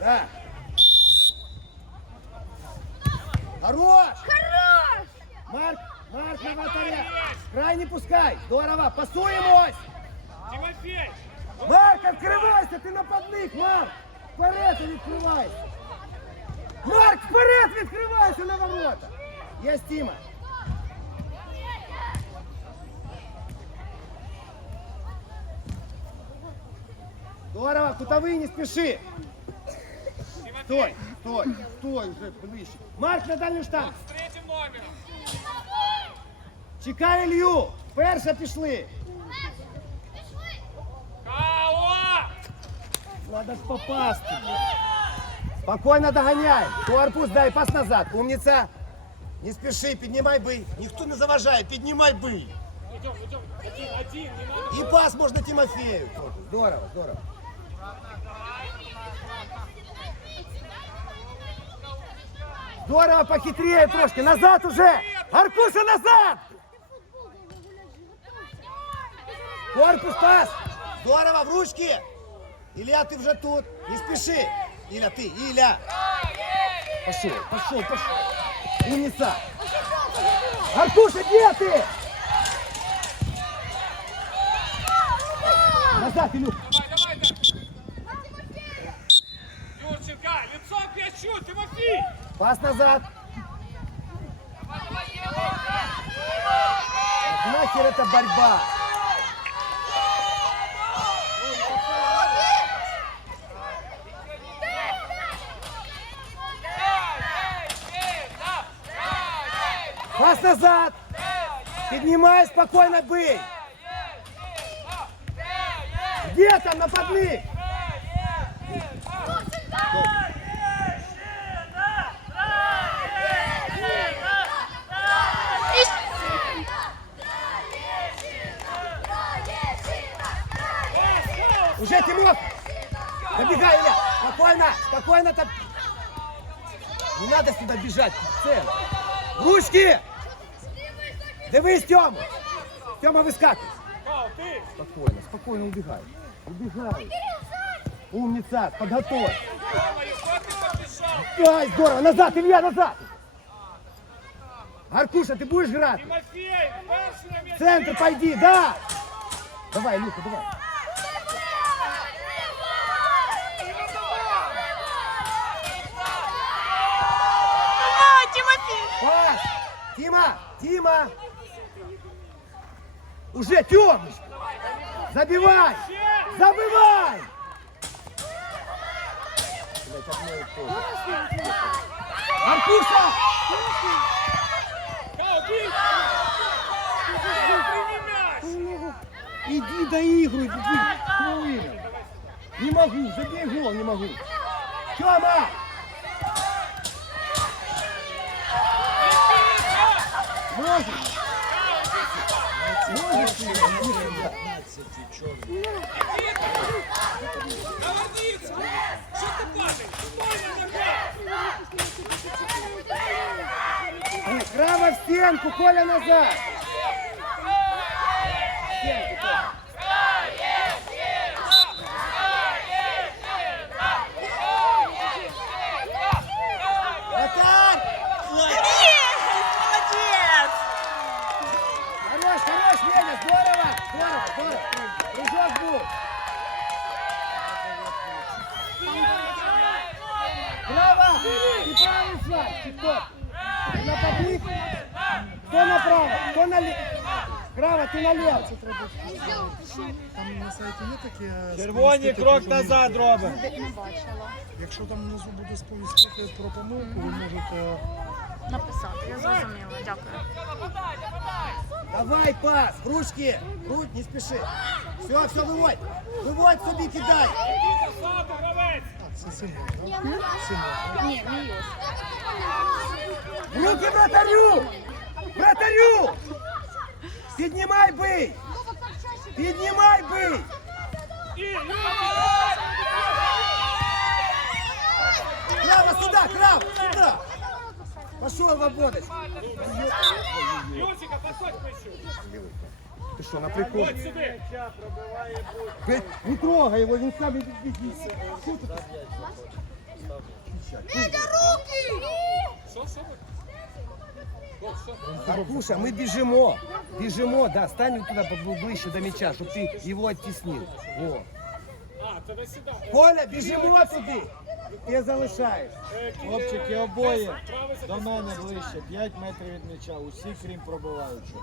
Да. Хорош! Хорош! Марк, Марк на вратаря. Край не пускай. Здорово. Пасуємось. Тимофей! Марк, відкривайся, ти нападник, Марк. Вперед і відкривайся. Марк, вперед відкривайся на ворота. Є Тіма. Здорово, кутовий, не спіши. Стой, стой, стой вже ближче. Марк на дальню штангу. С третьим номером! Чекай Ілью. Перша пішли. Као! Надо ж попасти. Спокойно догоняй. Корпус дай, пас назад. Умница. Не спеши, піднімай бий. Ніхто не заважає, піднімай бий. Идем, идем! Один, один! Не надо! І пас можна Тимофею. Здорово, здорово. Здорово, похитрее трошки. Назад уже. Аркуша, назад. Корпус, пас. Здорово, в ручки. Илья, ты уже тут. Не спеши. Иля, ты, Иля. Пошел, пошел, пошел. Умница. Аркуша, где ты? Назад, Илюх. Давай, давай, да! Юрченко, лицом к мячу! Тимофей! Пас назад. Нахер это борьба? Пас назад. Поднимай, спокойно бей. Где там нападник? Уже, Тимур! Добегай, Илья! Спокойно, спокойно там. Не надо сюда бежать, цель. Ручки! Дивись, Тёма! Тёма, выскакивай. Спокойно, спокойно убегай. Убегай. Умница, подготовь. Ай, здорово, назад, Илья, назад. Аркуша, ты будешь играть? В центр пойди, да! Давай, давай. Давай, Тимофей! Пас! Тима! Уже, Тёмочка! Забивай! Забивай! Блядь, одно и то же. Аркуша! Као, бей! Прими мяч! Иди доигрывай, иди. Не могу, забей гол, не могу. Тёма! Можешь? Можешь? ты? Молодец! Что ты падаешь? Стой на ногах! Право в стенку, Коля назад. Право! Ты правый флаг, Тикток. Нападник. Кто направо? Кто налево? Право, ты налево. Там на сайті є таке. е, Червоні сповістити крок про назад робимо. Якщо там внизу буде сповістити про помилку, ви можете Написати, я зрозуміла, дякую. Давай пас, в ручки. Руть, не спеши. Все, все, выводь. Выводь собі, кидай. Слабый гравець! А, це символ, так? Символ. Ні, не є. В Руки вратарю! Вратарю! Піднімай бий! Піднімай бий! І Юрченко! Краво сюда, крав! Сюда! Пошел в обводочку. Юрченко, подходь к мячу! Ты что, на прикол? Ходь сюди! Не трогай его, він сам іде. Що, що ви? О, що? Аркуша, мы бежимо. Бежимо, да, стань туда ближче до мяча, чтобы ты его оттеснил. Во. А, то ви сюди. Коля, біжимо туди. Ти залишаєш. Хлопчики обоє до мене ближче, 5 метрів від м'яча, усі крім пробиваючого.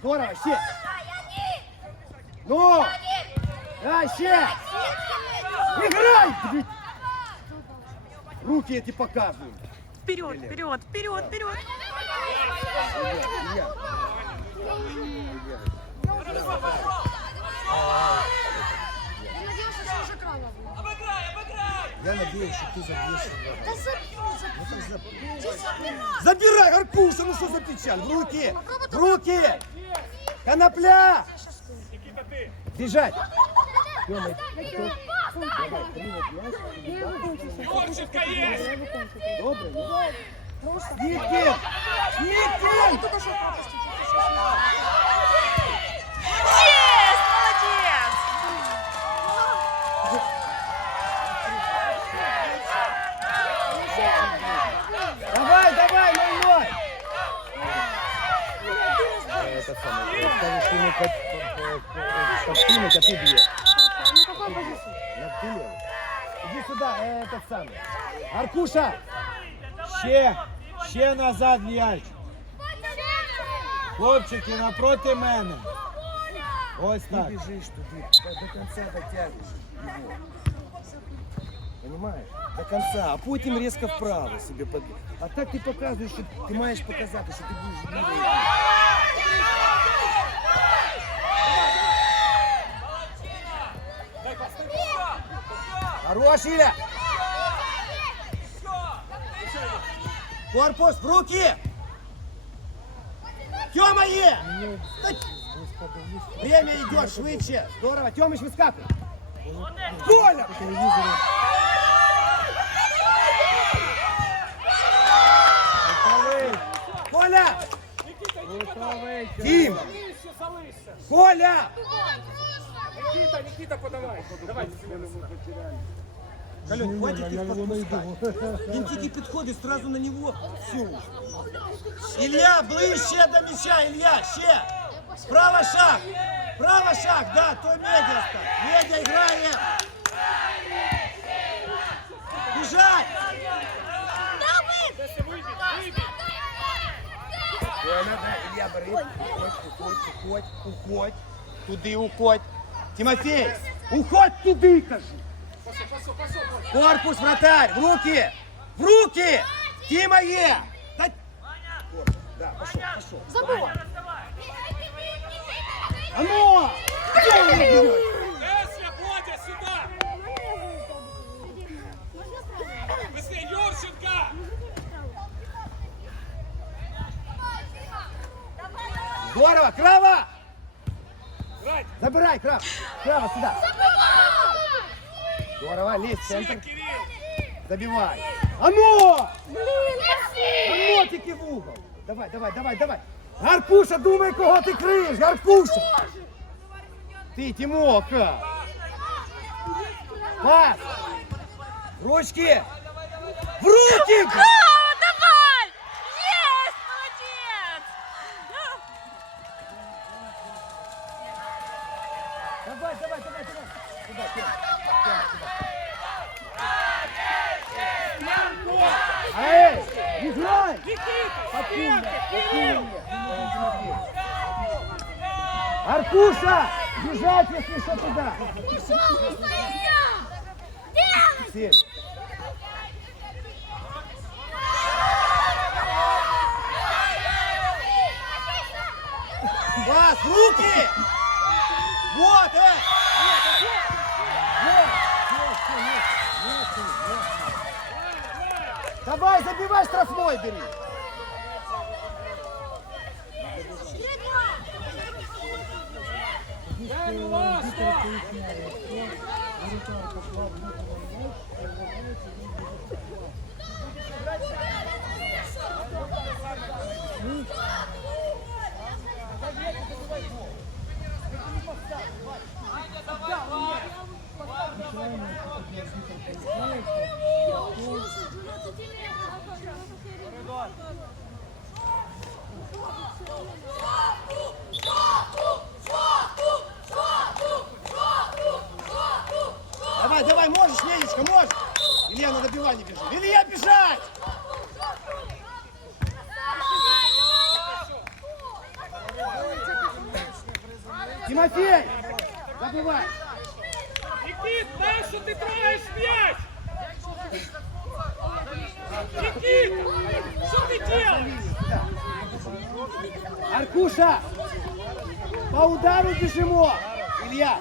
Здорово, ще. Ну. Да, ще. Играй. Руки эти показывают. Вперед, вперед, вперед, вперед. Илья. Я надеюсь, что ты забьешь. Забирай, Аркуша, ну что за печаль? В руки! В руки! Конопля! Нікіта, ти! Бежать! Йорченка є! Добре? Снитkin! Снитkin! Это самое, скажешь ему подкинуть, а ты бьешь. Надпилил. Иди сюда, э, этот самый. Аркуша! Ще, ще назад м'яч. Хлопчики, напроти мене. Ось Ты так. бежишь туда, до, до конца дотягиваешь его. Понимаешь? До конца, а потім резко вправо себе подбить. А так ти показуєш, що ти маєш показати, що ти будеш лівою. Хорош, Иля! Корпус в руки! Тёма е! Время идет швидше. Здорово. Тёмыч, выскакивай. Коля! Готовий, Коля! готовий. Тим! Залишся, залишся! Коля! Нікіта, Нікіта, подавай! Давайте сюди сюди. Калюнь, хватит их подпускать. Він тільки підходить сразу на него. Все. Илья, ближче до мяча, Илья, ще. Право шаг. Право шаг, да, то медиа став. Медиа играет. Бежать! Десь вибіг, Вибіг! Коля, да, Илья, бери. Уходь, уходь, уходь, уходь. Туди уходь. Тимофей, уходь туди, кажу. Корпус, вратарь, в руки! В руки! Тима е! Да, Корпус, да, пошел, пошел. Забыл. А ну! Где он Здорово, Крава! Забирай, Крав! Крава, сюда! Здорово, лезь в центр, забивай! А ну! А тільки в угол! Давай, давай, давай, давай! Гаркуша, думай, кого ти криєш! Гаркуша! Ти, Тимоха! Пас! Ручки! В руки! О, давай! Есть, молодец. Давай, давай, давай, давай! Сюда, Тём. Тём, сюда. Эй, играй! Спокойно, спокойно. Аркуша, бежать, если что, туда. Семь. Вас, руки! Вот, э! Давай, забивай штрафной, бери. Дай ну Давай, давай, можешь, Ленечка, можешь. Илья, на добивание бежи. Илья, бежать! Тимофей, забивай. Никит, дай, что ты трогаешь мяч! Никита, что ты делаешь? Аркуша, по удару бежимо. Илья,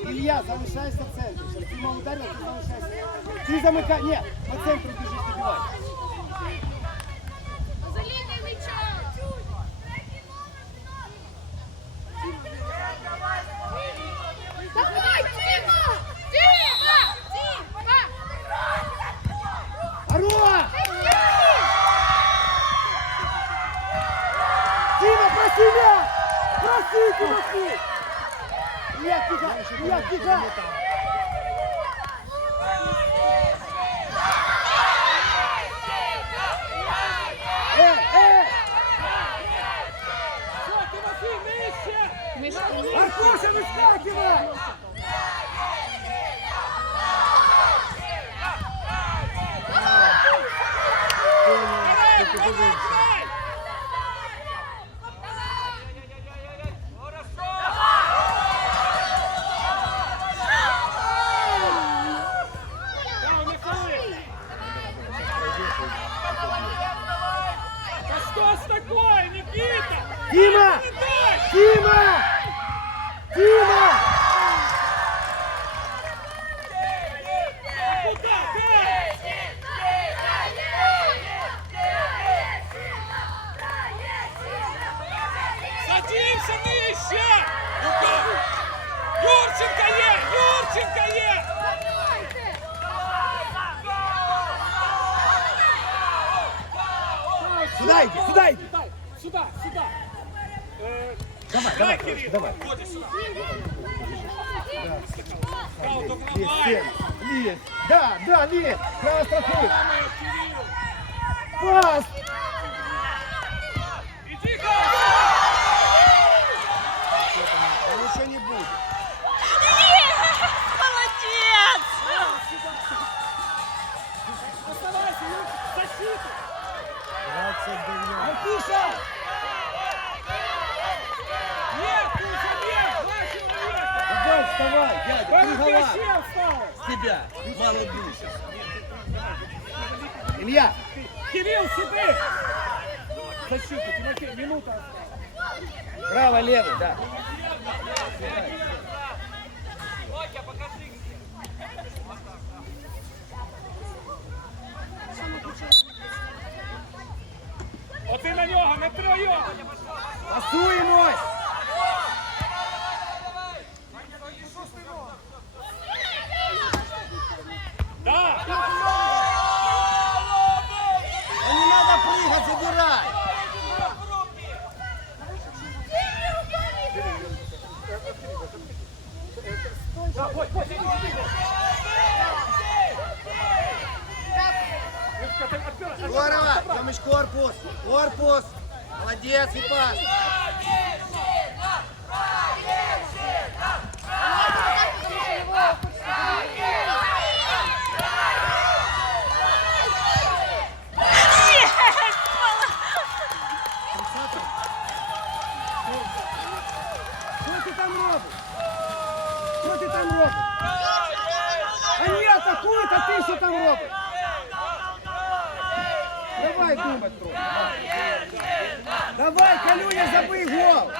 Илья, залишайся в центрі. Щоб Тима ударил, ти залишайся. Ти замикай, ні, по центру біжиш, добивай. За линией мяча! Давай, Тима! Тима! Тима! Хорош! Дима, проси мяч! Проси, Тимофей! Илья, тихо! Илья, тихо! Э, э! Что, Тимофей, нижче! Аркуша, выскакивай! Играй, играй! Да, он не фалит. Да что ж такое, Никита? Дима! Не дай! Дима! Дима! Куда? Дай! Садимся нижче! Ну-ка! Юрченко є! Юрченко є! Сюда иди, сюда! Дай, сюда, сюда! Давай, давай, Кирилл! давай. Лезь! Да, да, лезь! Право страхуй! Пас! Право, левый, да. От і на нього, на троєм! Пасуй, мой! Да! А не надо прыгать, забирай! Здорово! Тёмыч, корпус! Корпус! Молодец, и пас! Що ти там робиш? Що ти там робиш? Вони атакують, а ти що там робиш? придумать. Давай, Калюня, забий гол!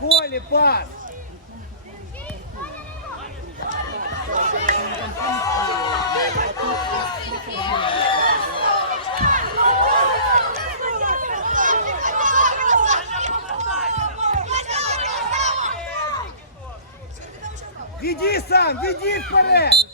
Колі, пас! Веди сам, веди вперед!